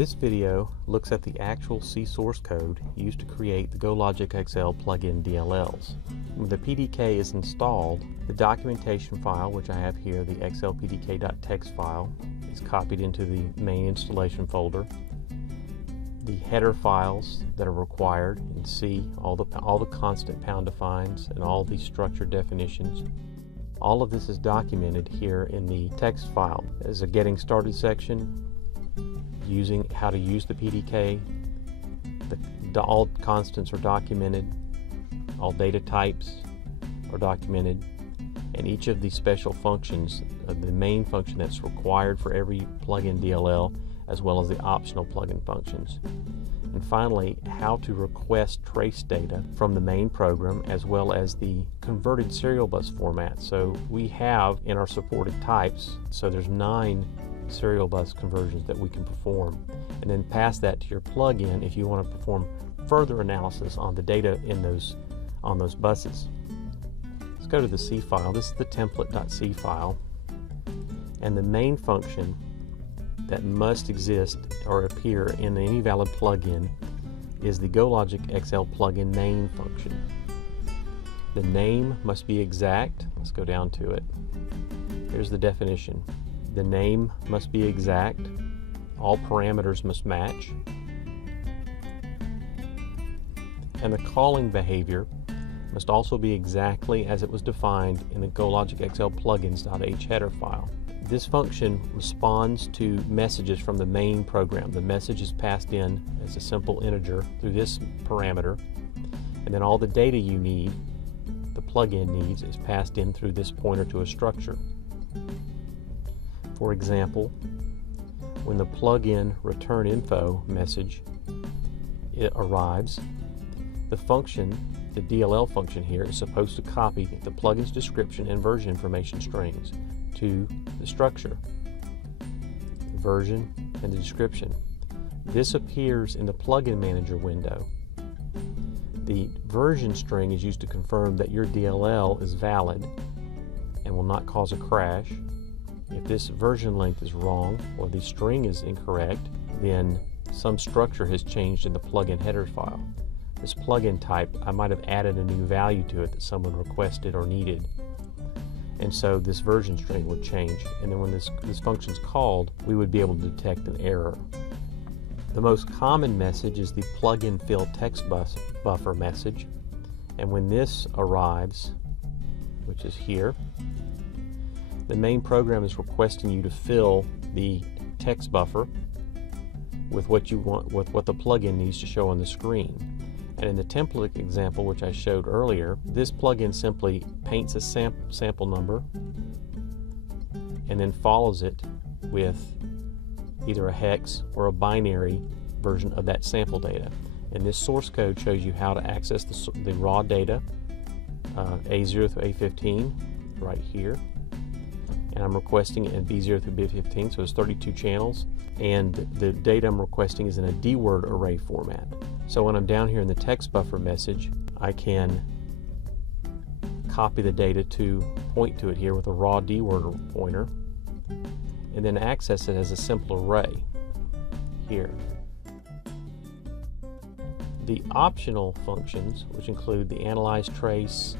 This video looks at the actual C source code used to create the GoLogicXL plugin DLLs. When the PDK is installed, the documentation file, which I have here, the xlpdk.txt file, is copied into the main installation folder. The header files that are required in C, all the constant pound defines and all the structured definitions. All of this is documented here in the text file. There's a getting started section, using how to use the PDK. All constants are documented, all data types are documented, and each of these special functions, the main function that's required for every plugin DLL, as well as the optional plugin functions. And finally, how to request trace data from the main program, as well as the converted serial bus format. So we have in our supported types, so there's 9 serial bus conversions that we can perform, and then pass that to your plugin if you want to perform further analysis on the data in those buses. Let's go to the C file. This is the template.c file, and the main function that must exist or appear in any valid plugin is the GoLogicXLPlugInMain function. The name must be exact. Let's go down to it. Here's the definition. The name must be exact. All parameters must match. And the calling behavior must also be exactly as it was defined in the GoLogicXLPlugins.h header file. This function responds to messages from the main program. The message is passed in as a simple integer through this parameter, and then all the data you need, the plugin needs, is passed in through this pointer to a structure. For example, when the plugin return info message arrives, the function, the DLL function here, is supposed to copy the plugin's description and version information strings to the structure, the version, and the description. This appears in the plugin manager window. The version string is used to confirm that your DLL is valid and will not cause a crash. If this version length is wrong or the string is incorrect, then some structure has changed in the plugin header file. This plugin type, I might have added a new value to it that someone requested or needed, and so this version string would change, and then when this function is called, we would be able to detect an error. The most common message is the plugin fill text buffer message, and when this arrives, which is here, the main program is requesting you to fill the text buffer with what you want, with what the plugin needs to show on the screen. And in the template example, which I showed earlier, this plugin simply paints a sample number and then follows it with either a hex or a binary version of that sample data. And this source code shows you how to access the raw data, A0 through A15, right here. And I'm requesting it in B0 through B15, so it's 32 channels, and the data I'm requesting is in a D-word array format. So when I'm down here in the text buffer message, I can copy the data to point to it here with a raw D-word pointer, and then access it as a simple array here. The optional functions, which include the AnalyzeTrace,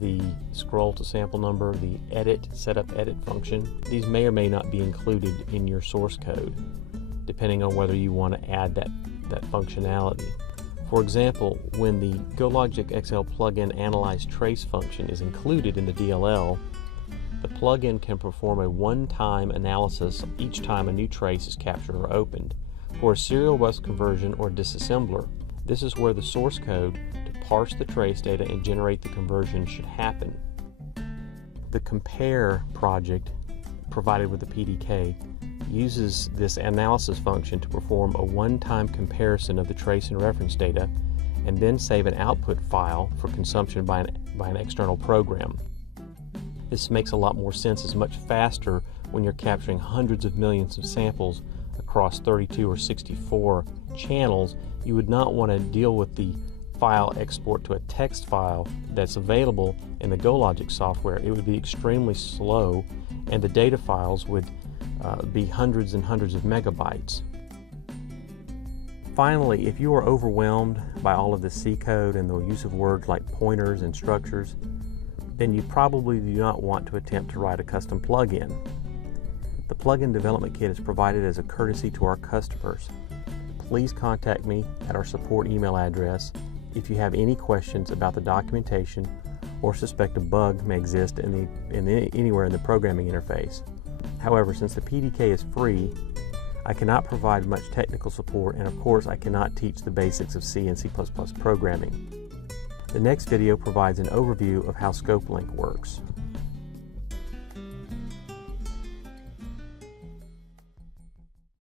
the scroll to sample number, the setup edit function, these may or may not be included in your source code, depending on whether you want to add that functionality. For example, when the GoLogicXLPlugInAnalyzeTrace function is included in the DLL, the plugin can perform a one-time analysis each time a new trace is captured or opened. For a serial bus conversion or disassembler, this is where the source code to parse the trace data and generate the conversion should happen. The compare project provided with the PDK uses this analysis function to perform a one-time comparison of the trace and reference data and then save an output file for consumption by an external program. This makes a lot more sense. It's much faster when you're capturing hundreds of millions of samples across 32 or 64 channels. You would not want to deal with the file export to a text file that's available in the GoLogic software. It would be extremely slow, and the data files would be hundreds and hundreds of megabytes. Finally, if you are overwhelmed by all of the C code and the use of words like pointers and structures, then you probably do not want to attempt to write a custom plugin. The plugin development kit is provided as a courtesy to our customers. Please contact me at our support email address if you have any questions about the documentation or suspect a bug may exist anywhere in the programming interface. However, since the PDK is free, I cannot provide much technical support, and of course I cannot teach the basics of C and C++ programming. The next video provides an overview of how scope link works.